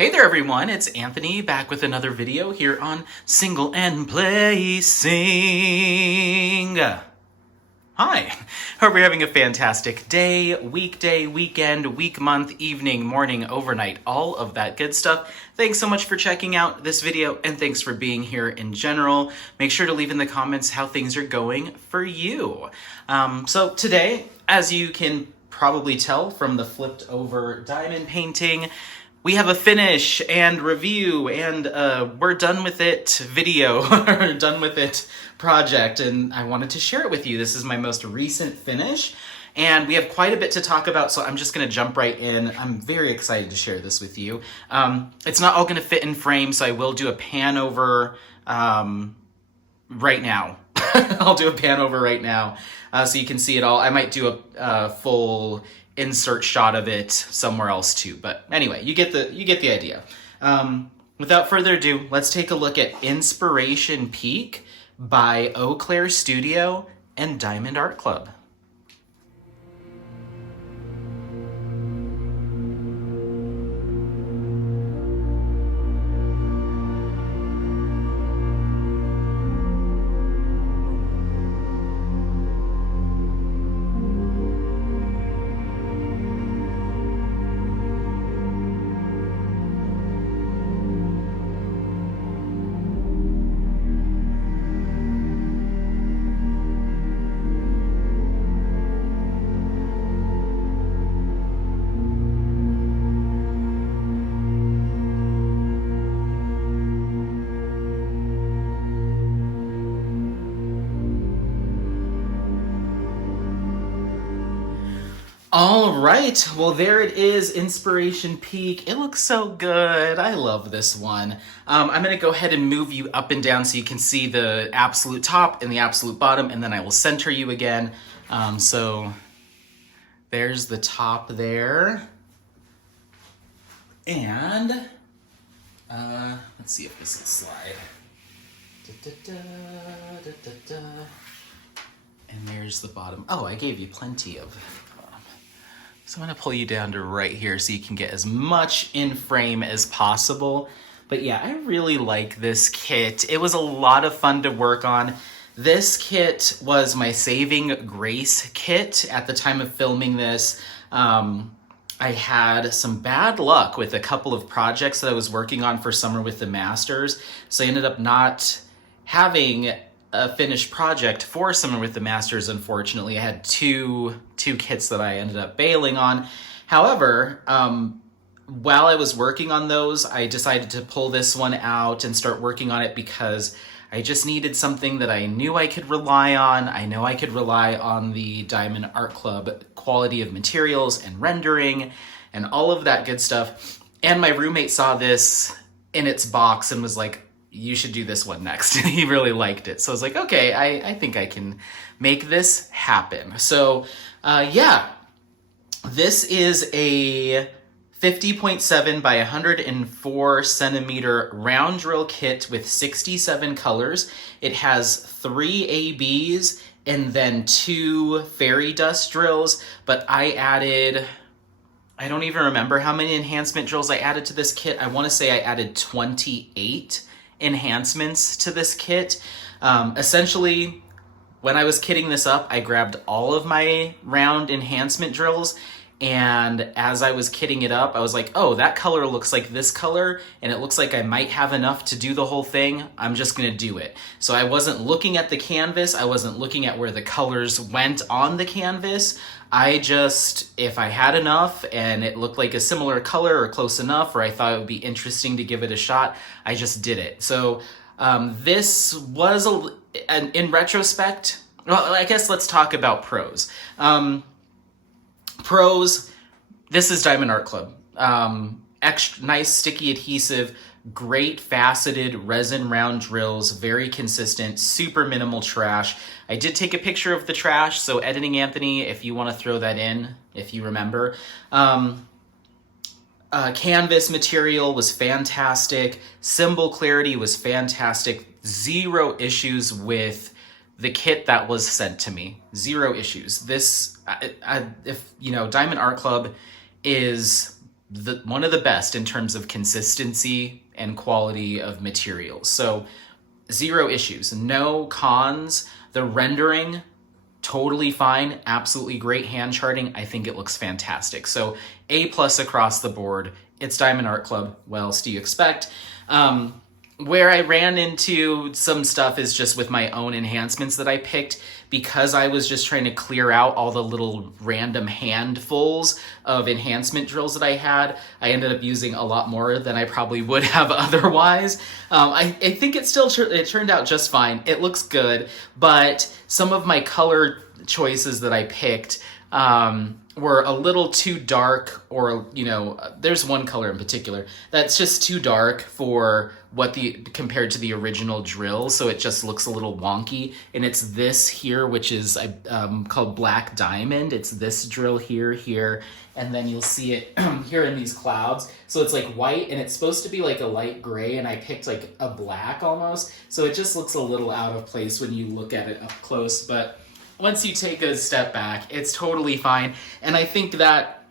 Hey there everyone, it's Anthony back with another video here on Single and Placing. Hi, hope you're having a fantastic day, weekday, weekend, week, month, evening, morning, overnight, all of that good stuff. Thanks so much for checking out this video and thanks for being here in general. Make sure to leave in the comments how things are going for you. So today, as you can probably tell from the flipped over diamond painting, we have a finish and review and we're done with it video, or done with it project, and I wanted to share it with you. This is my most recent finish and we have quite a bit to talk about, so I'm just going to jump right in. I'm very excited to share this with you. It's not all going to fit in frame, so I will do a pan over right now. I'll do a pan over right now so you can see it all. I might do a full insert shot of it somewhere else too, but anyway, you get the idea. Without further ado, let's take a look at Inspiration Peak by Auclair Studio and Diamond Art Club. All right, well there it is, Inspiration Peak. It looks so good. I love this one. I'm gonna go ahead and move you up and down so you can see the absolute top and the absolute bottom, and then I will center you again. So there's the top there. And let's see if this will slide. And there's the bottom. Oh, I gave you plenty of. So I'm gonna pull you down to right here so you can get as much in frame as possible. But yeah, I really like this kit. It was a lot of fun to work on. This kit was my saving grace kit at the time of filming this. I had some bad luck with a couple of projects that I was working on for Summer with the Masters. So I ended up not having a finished project for Summer with the Masters, unfortunately. I had two kits that I ended up bailing on. However, while I was working on those, I decided to pull this one out and start working on it because I just needed something that I knew I could rely on. I know I could rely on the Diamond Art Club quality of materials and rendering and all of that good stuff. And my roommate saw this in its box and was like, you should do this one next. He really liked it. So I was like, okay, I think I can make this happen. So yeah, this is a 50.7 by 104 centimeter round drill kit with 67 colors. It has 3 ABs and then 2 fairy dust drills, but I don't even remember how many enhancement drills I added to this kit. I want to say I added 28 enhancements to this kit. Essentially, when I was kitting this up, I grabbed all of my round enhancement drills, and as I was kitting it up, I was like, oh, that color looks like this color, and it looks like I might have enough to do the whole thing. I'm just gonna do it. So I wasn't looking at the canvas, I wasn't looking at where the colors went on the canvas. I just, if I had enough and it looked like a similar color or close enough, or I thought it would be interesting to give it a shot, I just did it. So this was, in retrospect, well, I guess let's talk about pros. Pros, this is Diamond Art Club. Extra nice sticky adhesive, great faceted resin round drills, very consistent, super minimal trash. I did take a picture of the trash, so editing Anthony, if you want to throw that in, if you remember. Canvas material was fantastic. Symbol clarity was fantastic. Zero issues with the kit that was sent to me. Zero issues. This, if you know, Diamond Art Club is one of the best in terms of consistency and quality of materials. So zero issues, no cons. The rendering, totally fine, absolutely great hand charting. I think it looks fantastic. So A+ across the board. It's Diamond Art Club. What else do you expect? Where I ran into some stuff is just with my own enhancements that I picked, because I was just trying to clear out all the little random handfuls of enhancement drills that I had. I ended up using a lot more than I probably would have otherwise. I think it turned out just fine. It looks good, but some of my color choices that I picked were a little too dark, or, you know, there's one color in particular that's just too dark for compared to the original drill, so it just looks a little wonky. And it's this here, which is called Black Diamond. It's this drill here, and then you'll see it here in these clouds. So it's like white, and it's supposed to be like a light gray, and I picked like a black almost, so it just looks a little out of place when you look at it up close. But once you take a step back, it's totally fine. And I think that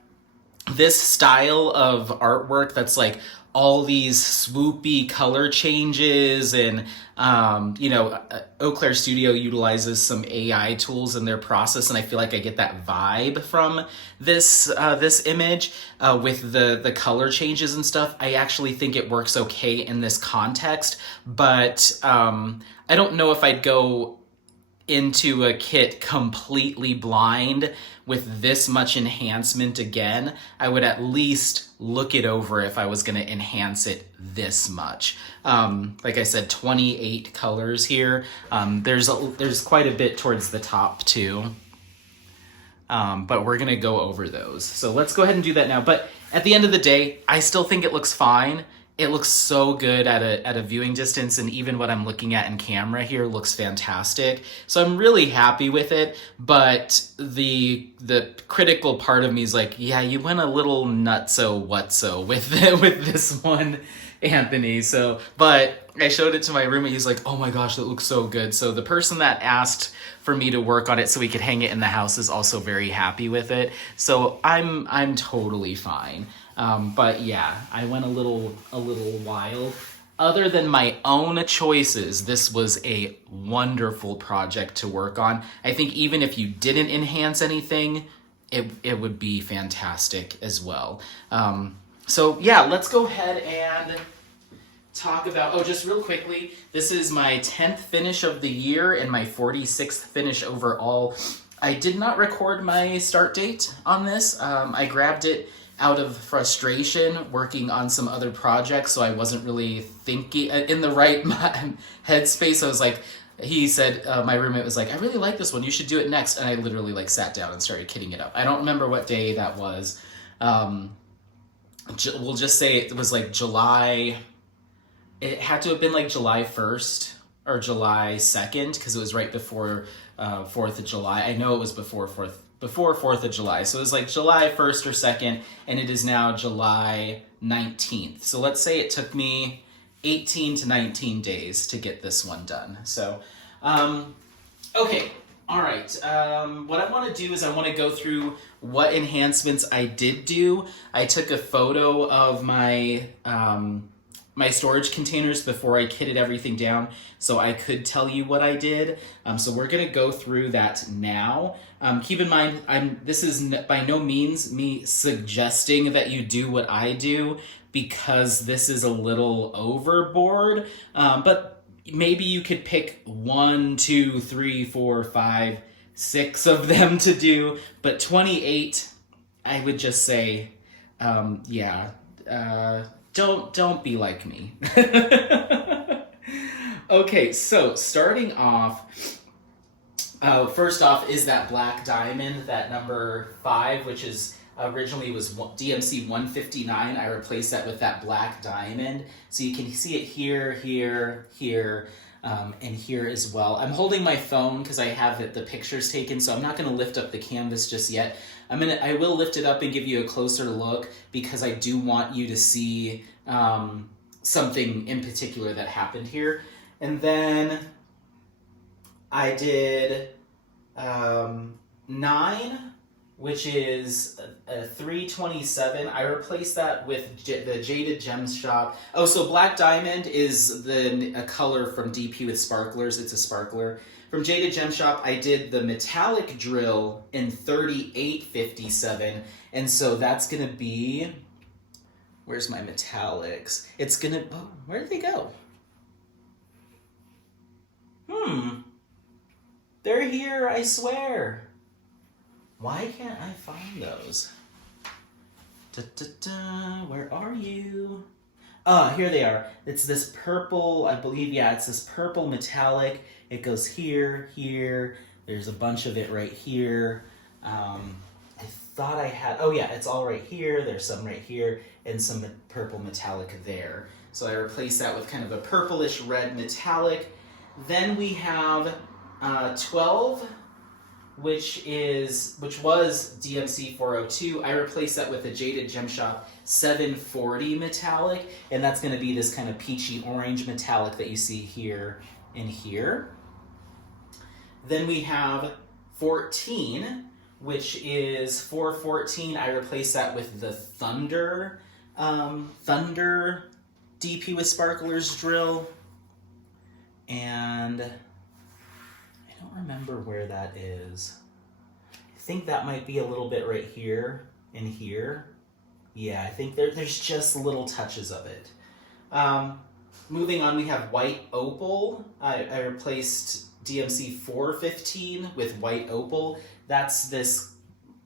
this style of artwork that's like all these swoopy color changes, and Auclair Studio utilizes some AI tools in their process, and I feel like I get that vibe from this image with the color changes and stuff. I actually think it works okay in this context, but I don't know if I'd go into a kit completely blind with this much enhancement again. I would at least look it over if I was going to enhance it this much. Like I said, 28 colors here. There's quite a bit towards the top too, but we're going to go over those. So let's go ahead and do that now. But at the end of the day, I still think it looks fine. It looks so good at a viewing distance, and even what I'm looking at in camera here looks fantastic. So I'm really happy with it, but the critical part of me is like, yeah, you went a little nutso-whatso with this one, Anthony. So, but I showed it to my roommate. He's like, oh my gosh, that looks so good. So the person that asked for me to work on it so we could hang it in the house is also very happy with it. So I'm totally fine. But yeah, I went a little wild. Other than my own choices, this was a wonderful project to work on. I think even if you didn't enhance anything, it would be fantastic as well. So yeah, let's go ahead and talk about, just real quickly, this is my 10th finish of the year and my 46th finish overall. I did not record my start date on this. I grabbed it out of frustration working on some other projects, so I wasn't really thinking in the right headspace. I was like, he said, my roommate was like, I really like this one, you should do it next. And I literally like sat down and started kitting it up. I don't remember what day that was. We'll just say it was like July. It had to have been like July 1st or July 2nd, because it was right before 4th of July. I know it was before 4th of July. So it was like July 1st or 2nd, and it is now July 19th. So let's say it took me 18 to 19 days to get this one done. So, okay. All right. What I want to do is I want to go through what enhancements I did do. I took a photo of my my storage containers before I kitted everything down, so I could tell you what I did. So we're gonna go through that now. Keep in mind, this is by no means me suggesting that you do what I do, because this is a little overboard. But maybe you could pick 1, 2, 3, 4, 5, 6 of them to do. But 28, I would just say, yeah. Don't be like me. Okay, so starting off, first off is that Black Diamond, that number 5, which is originally was DMC 159. I replaced that with that Black Diamond. So you can see it here, and here as well. I'm holding my phone because I have the pictures taken, so I'm not going to lift up the canvas just yet. I will lift it up and give you a closer look, because I do want you to see something in particular that happened here. And then I did 9, which is a 327. I replaced that with the Jaded Gems Shop. Oh, so Black Diamond is a color from DP with Sparklers. It's a sparkler. From Jaded Gem Shop, I did the metallic drill in 3857. And so that's going to be... Where's my metallics? It's going to... Oh, where did they go? They're here, I swear. Why can't I find those? Where are you? Ah, here they are. It's this purple, I believe, yeah, it's this purple metallic. It goes here, here. There's a bunch of it right here. I thought I had, oh yeah, it's all right here. There's some right here and some purple metallic there. So I replaced that with kind of a purplish red metallic. Then we have 12, which was DMC 402. I replaced that with a Jaded Gem Shop 740 metallic, and that's going to be this kind of peachy orange metallic that you see here and here. Then we have 14, which is 414. I replaced that with the Thunder DP with Sparklers drill, and I don't remember where that is. I think that might be a little bit right here and here. Yeah, I think there's just little touches of it. Moving on, we have White Opal. I replaced DMC 415 with White Opal. That's this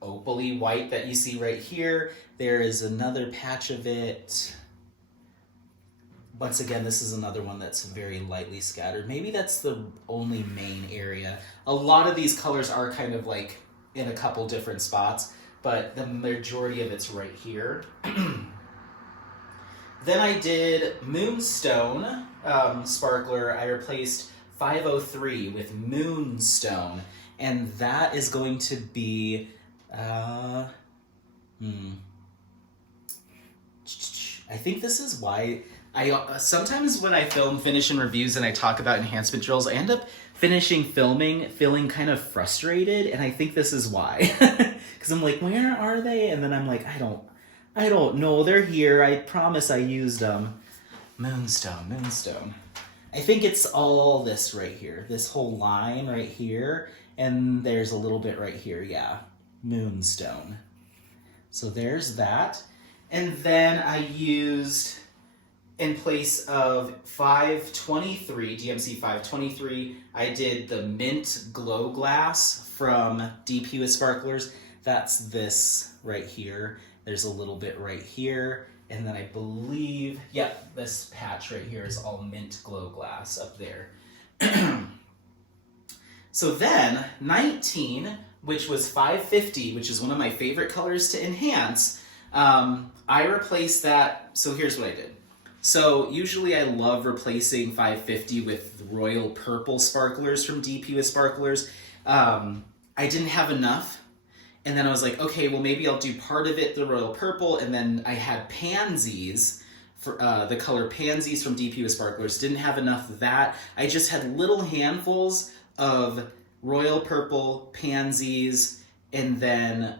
opal-y white that you see right here. There is another patch of it. Once again, this is another one that's very lightly scattered. Maybe that's the only main area. A lot of these colors are kind of like in a couple different spots, but the majority of it's right here. Then I did Moonstone Sparkler. I replaced 503 with Moonstone, and that is going to be... I think this is why... sometimes when I film finish and reviews and I talk about enhancement drills, I end up finishing filming feeling kind of frustrated, and I think this is why. Because I'm like, where are they? And then I'm like, I don't know. They're here. I promise I used them. Moonstone. I think it's all this right here. This whole line right here, and there's a little bit right here. Yeah, Moonstone. So there's that. And then I used... in place of 523, DMC 523, I did the Mint Glow Glass from DP with Sparklers. That's this right here. There's a little bit right here. And then I believe, yep, this patch right here is all Mint Glow Glass up there. So then, 19, which was 550, which is one of my favorite colors to enhance, I replaced that. So here's what I did. So usually I love replacing 550 with Royal Purple Sparklers from DP with Sparklers. I didn't have enough. And then I was like, okay, well maybe I'll do part of it the Royal Purple. And then I had Pansies, for the color Pansies from DP with Sparklers. Didn't have enough of that. I just had little handfuls of Royal Purple, Pansies, and then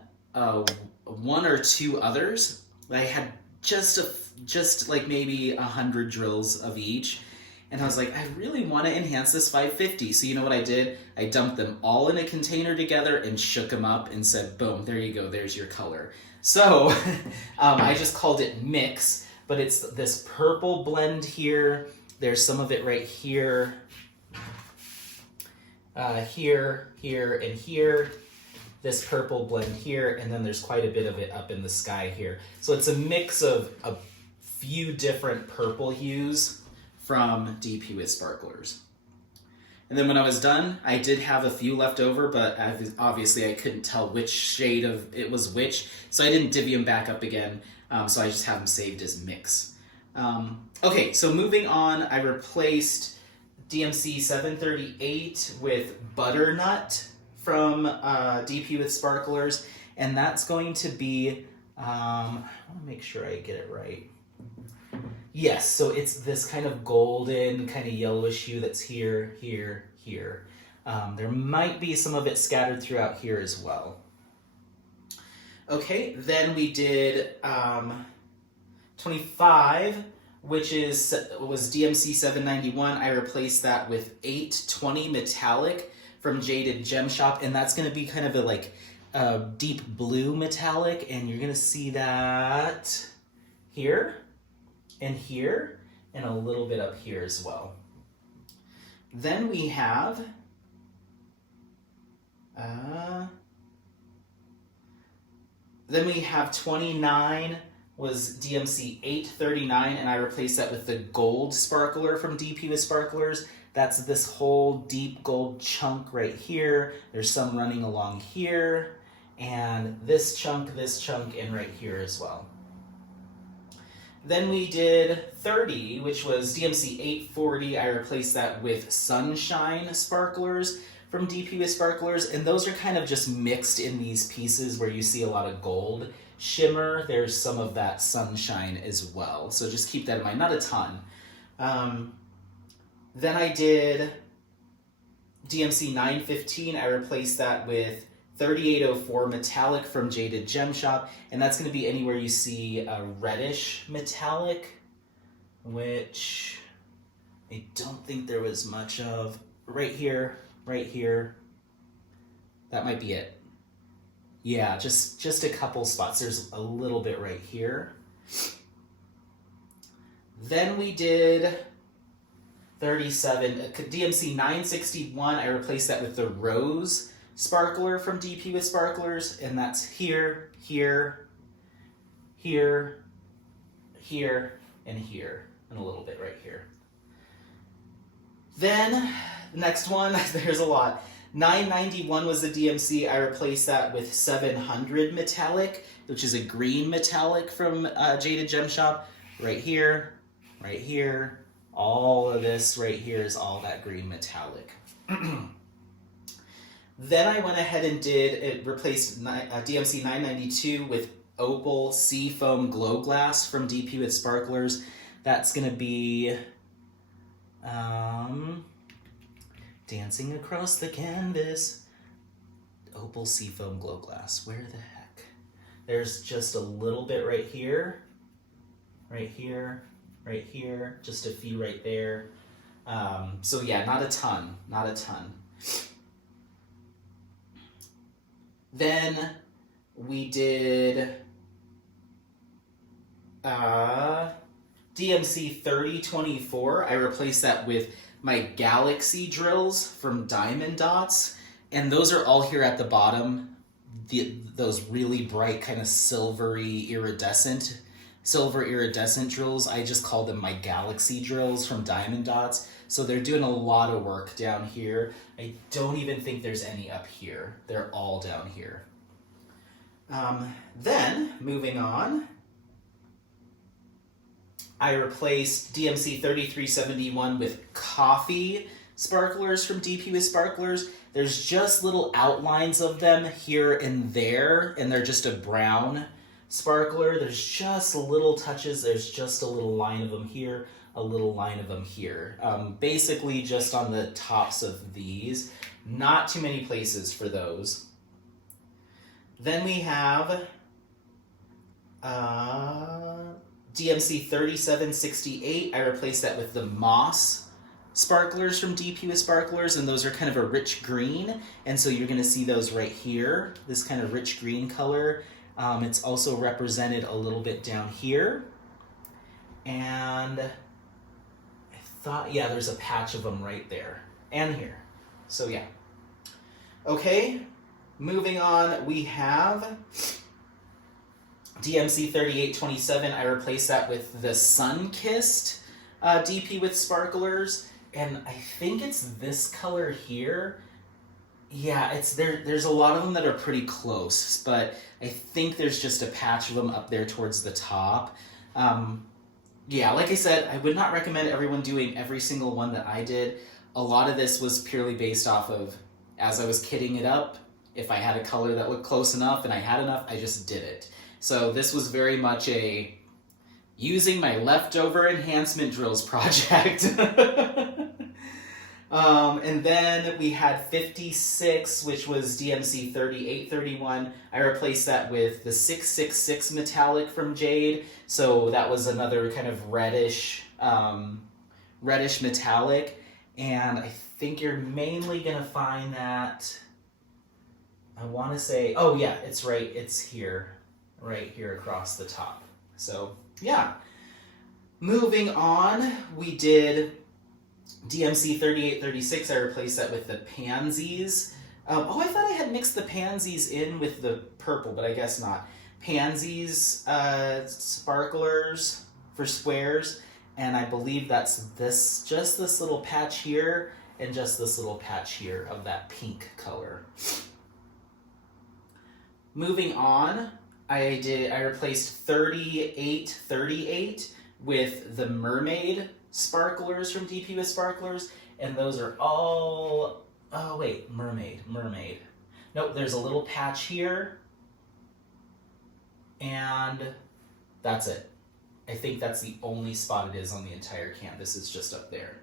one or two others. I had just like maybe 100 drills of each. And I was like, I really want to enhance this 550. So you know what I did? I dumped them all in a container together and shook them up and said, boom, there you go, there's your color. So I just called it Mix, but it's this purple blend here. There's some of it right here, here, and here. This purple blend here, and then there's quite a bit of it up in the sky here. So it's a mix of a few different purple hues from DP with Sparklers. And then when I was done, I did have a few left over, but obviously I couldn't tell which shade of it was which, so I didn't divvy them back up again, so I just have them saved as mix. Okay, so moving on, I replaced DMC 738 with Butternut from DP with Sparklers, and that's going to be, I want to make sure I get it right. Yes, so it's this kind of golden, kind of yellowish hue that's here, here, here. There might be some of it scattered throughout here as well. Okay, then we did 25, which was DMC 791. I replaced that with 820 metallic from Jaded Gem Shop, and that's going to be kind of a deep blue metallic, and you're going to see that here and here and a little bit up here as well. Then we have 29 was DMC 839, and I replaced that with the gold sparkler from DP with Sparklers. That's this whole deep gold chunk right here. There's some running along here, and this chunk, and right here as well. Then we did 30, which was DMC 840. I replaced that with Sunshine Sparklers from DP with Sparklers, and those are kind of just mixed in these pieces where you see a lot of gold shimmer. There's some of that sunshine as well, so just keep that in mind. Not a ton. Then I did DMC 915. I replaced that with 3804 metallic from Jaded Gem Shop, and that's going to be anywhere you see a reddish metallic, which I don't think there was much of. Right here, that might be it. Yeah, just a couple spots. There's a little bit right here. Then we did 37, DMC 961. I replaced that with the Rose Sparkler from DP with Sparklers, and that's here, here, here, here, and here, and a little bit right here. Then, the next one, there's a lot. 991 was the DMC. I replaced that with 700 metallic, which is a green metallic from Jaded Gem Shop. Right here, all of this right here is all that green metallic. Then I went ahead and replaced DMC 992 with Opal Seafoam Glow Glass from DP with Sparklers. That's going to be Dancing Across the Canvas. Opal Seafoam Glow Glass. Where the heck? There's just a little bit right here, just a few right there. So yeah, not a ton. Then we did DMC 3024. I replaced that with my Galaxy drills from Diamond Dots, and those are all here at the bottom. Those really bright kind of silver iridescent drills. I just call them my Galaxy drills from Diamond Dots. So they're doing a lot of work down here. I don't even think there's any up here. They're all down here. Then, moving on, I replaced DMC 3371 with Coffee Sparklers from DP with Sparklers. There's just little outlines of them here and there, and they're just a brown sparkler. There's just little touches. There's just a little line of them here, a little line of them here. Basically just on the tops of these. Not too many places for those. Then we have DMC 3768. I replaced that with the Moss Sparklers from DP with Sparklers, and those are kind of a rich green, and so you're going to see those right here, this kind of rich green color. It's also represented a little bit down here, and I thought, yeah, there's a patch of them right there, and here. So yeah. Okay, moving on, we have DMC 3827. I replaced that with the Sun-Kissed DP with Sparklers, and I think it's this color here. Yeah, it's there's a lot of them that are pretty close, but I think there's just a patch of them up there towards the top. Yeah, like I said, I would not recommend everyone doing every single one that I did. A lot of this was purely based off of, as I was kitting it up, if I had a color that looked close enough and I had enough, I just did it. So this was very much a using my leftover enhancement drills project. And then we had 56, which was DMC 3831. I replaced that with the 666 metallic from Jade. So that was another kind of reddish metallic. And I think you're mainly going to find that, I want to say, oh yeah, it's here, right here across the top. So yeah. Moving on, we did DMC 3836, I replaced that with the pansies. I thought I had mixed the pansies in with the purple, but I guess not. Pansies, sparklers for squares, and I believe that's just this little patch here, and just this little patch here of that pink color. Moving on, I replaced 3838 with the mermaid sparklers from DP with Sparklers, and those are all, oh wait, mermaid. Nope, there's a little patch here, and that's it. I think that's the only spot it is on the entire canvas, is just up there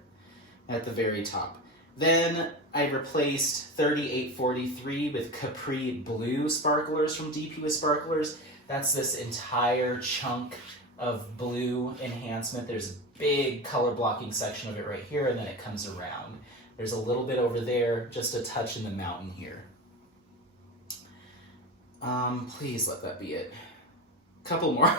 at the very top. Then I replaced 3843 with Capri Blue sparklers from DP with Sparklers. That's this entire chunk of blue enhancement. There's a big color blocking section of it right here, and then it comes around. There's a little bit over there, just a touch in the mountain here. Please let that be it. Couple more.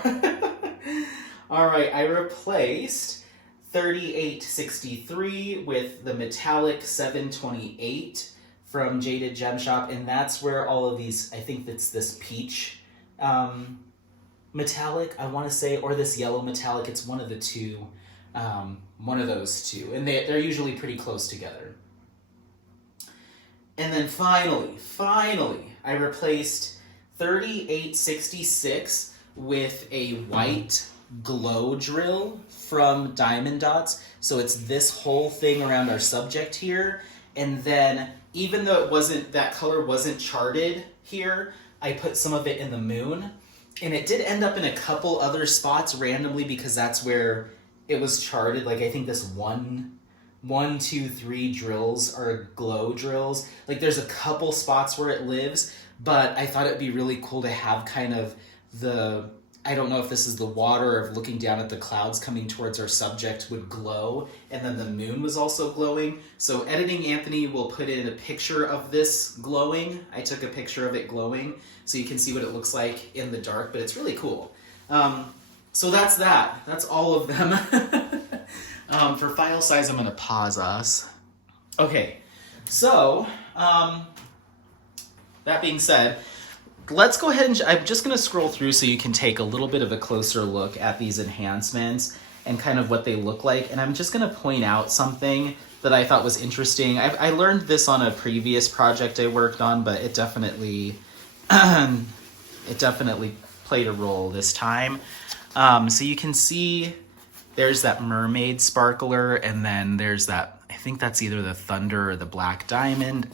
All right, I replaced 3863 with the metallic 728 from Jaded Gem Shop, and that's where all of these, I think that's this peach metallic, I want to say, or this yellow metallic. It's one of the two, one of those two, and they're usually pretty close together. And then finally, I replaced 3866 with a white glow drill from Diamond Dots. So it's this whole thing around our subject here, and then even though that color wasn't charted here, I put some of it in the moon. And it did end up in a couple other spots randomly because that's where it was charted. Like I think this 1, 2, 3 drills are glow drills. Like there's a couple spots where it lives, but I thought it'd be really cool to have kind of I don't know if this is the water of looking down at the clouds coming towards our subject would glow, and then the moon was also glowing. So Editing Anthony will put in a picture of this glowing. I took a picture of it glowing, so you can see what it looks like in the dark, but it's really cool. So that's that. That's all of them. For file size, I'm going to pause us. Okay, so that being said, let's go ahead and I'm just going to scroll through so you can take a little bit of a closer look at these enhancements and kind of what they look like. And I'm just going to point out something that I thought was interesting. I learned this on a previous project I worked on, but it definitely played a role this time. So you can see there's that mermaid sparkler, and then there's that, I think that's either the thunder or the black diamond.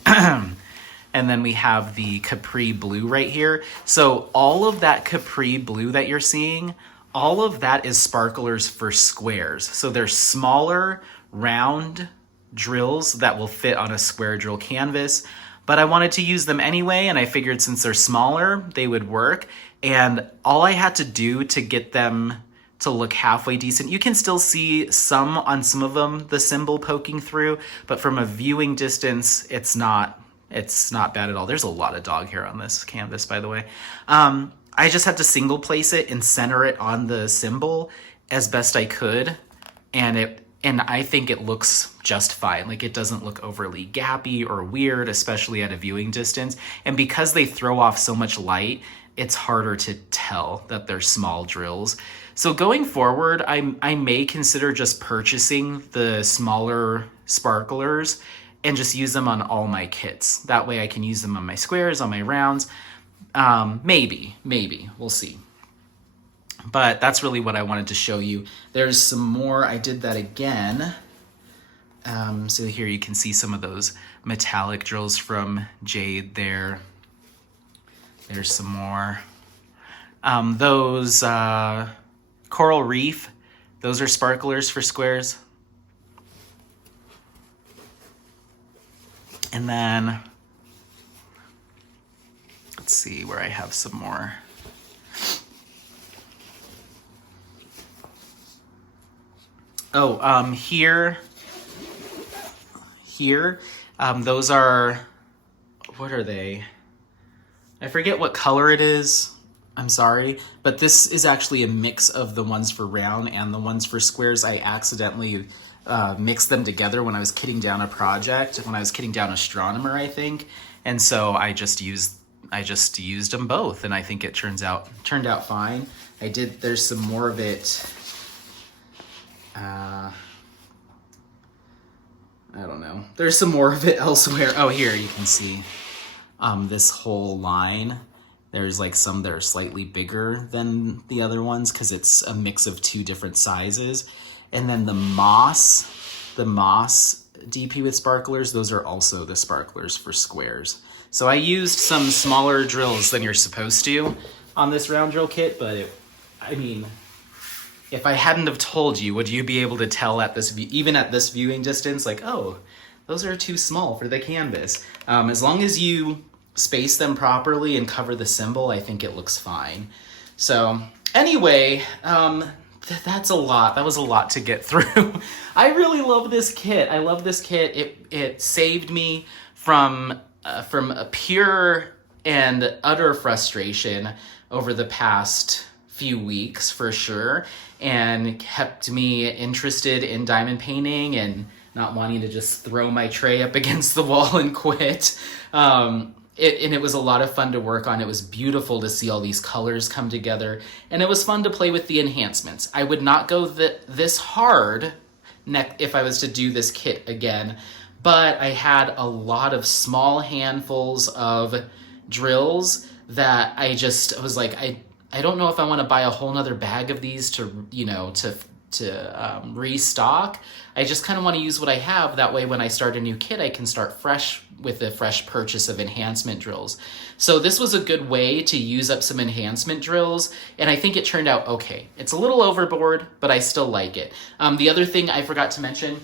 And then we have the Capri Blue right here. So all of that Capri Blue that you're seeing, all of that is sparklers for squares. So they're smaller, round drills that will fit on a square drill canvas. But I wanted to use them anyway, and I figured since they're smaller, they would work. And all I had to do to get them to look halfway decent, you can still see some on some of them, the symbol poking through, but from a viewing distance, it's not bad at all. There's a lot of dog hair on this canvas, by the way. I just had to single place it and center it on the symbol as best I could, and I think it looks just fine. Like it doesn't look overly gappy or weird, especially at a viewing distance. And because they throw off so much light, it's harder to tell that they're small drills. So going forward, I may consider just purchasing the smaller sparklers and just use them on all my kits. That way I can use them on my squares, on my rounds. Maybe, we'll see. But that's really what I wanted to show you. There's some more, I did that again. So here you can see some of those metallic drills from Jade there. There's some more. Those Coral Reef, those are sparklers for squares. And then, let's see where I have some more. Oh, here, those are, what are they? I forget what color it is. I'm sorry, but this is actually a mix of the ones for round and the ones for squares. I accidentally mixed them together when I was kitting down a project, when I was kitting down Astronomer, I think. And so I just used them both, and I think it turned out fine. There's some more of it. I don't know. There's some more of it elsewhere. Oh, here you can see this whole line. There's like some that are slightly bigger than the other ones because it's a mix of two different sizes. And then the moss DP with sparklers, those are also the sparklers for squares. So I used some smaller drills than you're supposed to on this round drill kit, but I mean, if I hadn't have told you, would you be able to tell at this even at this viewing distance, like, oh, those are too small for the canvas? As long as you space them properly and cover the symbol, I think it looks fine. So anyway, that's a lot. That was a lot to get through. I really love this kit. I love this kit. It saved me from a pure and utter frustration over the past few weeks for sure, and kept me interested in diamond painting and not wanting to just throw my tray up against the wall and quit. It was a lot of fun to work on. It was beautiful to see all these colors come together, and it was fun to play with the enhancements. I would not go this hard if I was to do this kit again, but I had a lot of small handfuls of drills that I was like, I don't know if I want to buy a whole nother bag of these to restock. I just kind of want to use what I have. That way, when I start a new kit, I can start fresh with a fresh purchase of enhancement drills. So this was a good way to use up some enhancement drills, and I think it turned out okay. It's a little overboard, but I still like it. The other thing I forgot to mention,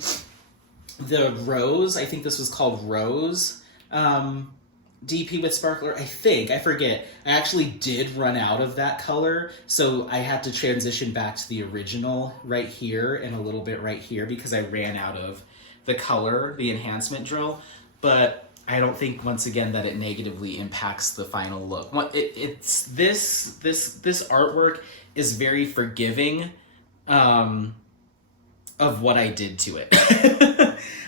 the Rose, I think this was called Rose, DP with sparkler, I forget. I actually did run out of that color, so I had to transition back to the original right here and a little bit right here because I ran out of the color, the enhancement drill. But I don't think, once again, that it negatively impacts the final look. This artwork is very forgiving of what I did to it.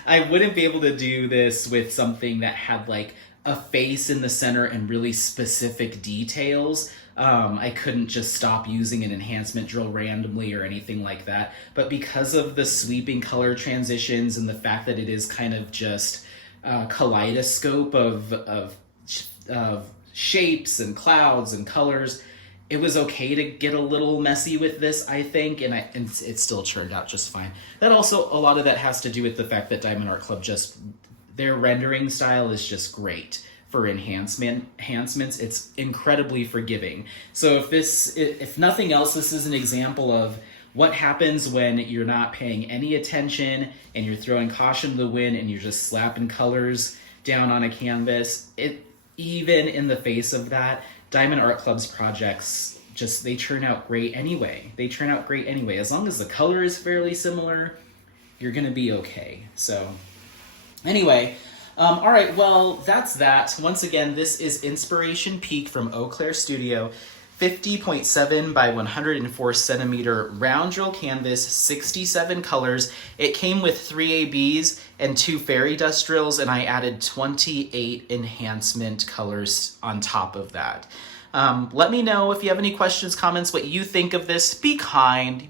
I wouldn't be able to do this with something that had like a face in the center and really specific details. I couldn't just stop using an enhancement drill randomly or anything like that. But because of the sweeping color transitions and the fact that it is kind of just a kaleidoscope of shapes and clouds and colors, it was okay to get a little messy with this, I think, and it still turned out just fine. That also, a lot of that has to do with the fact that Diamond Art Club their rendering style is just great for enhancements. It's incredibly forgiving. So if nothing else, this is an example of what happens when you're not paying any attention and you're throwing caution to the wind and you're just slapping colors down on a canvas. Even in the face of that, Diamond Art Club's projects they turn out great anyway. As long as the color is fairly similar, you're gonna be okay. So anyway, all right, well, that's that. Once again, this is Inspiration Peak from Auclair Studio, 50.7 by 104 centimeter round drill canvas, 67 colors. It came with 3 ABs and 2 fairy dust drills, and I added 28 enhancement colors on top of that. Let me know if you have any questions, comments, what you think of this. Be kind.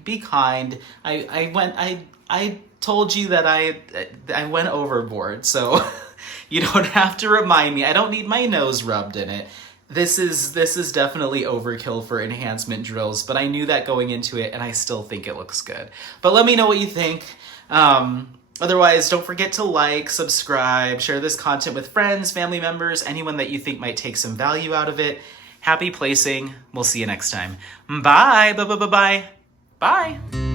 I told you that I went overboard, so you don't have to remind me. I don't need my nose rubbed in it. This is definitely overkill for enhancement drills, but I knew that going into it, and I still think it looks good. But let me know what you think. Otherwise, don't forget to like, subscribe, share this content with friends, family members, anyone that you think might take some value out of it. Happy placing. We'll see you next time. Bye. Bye.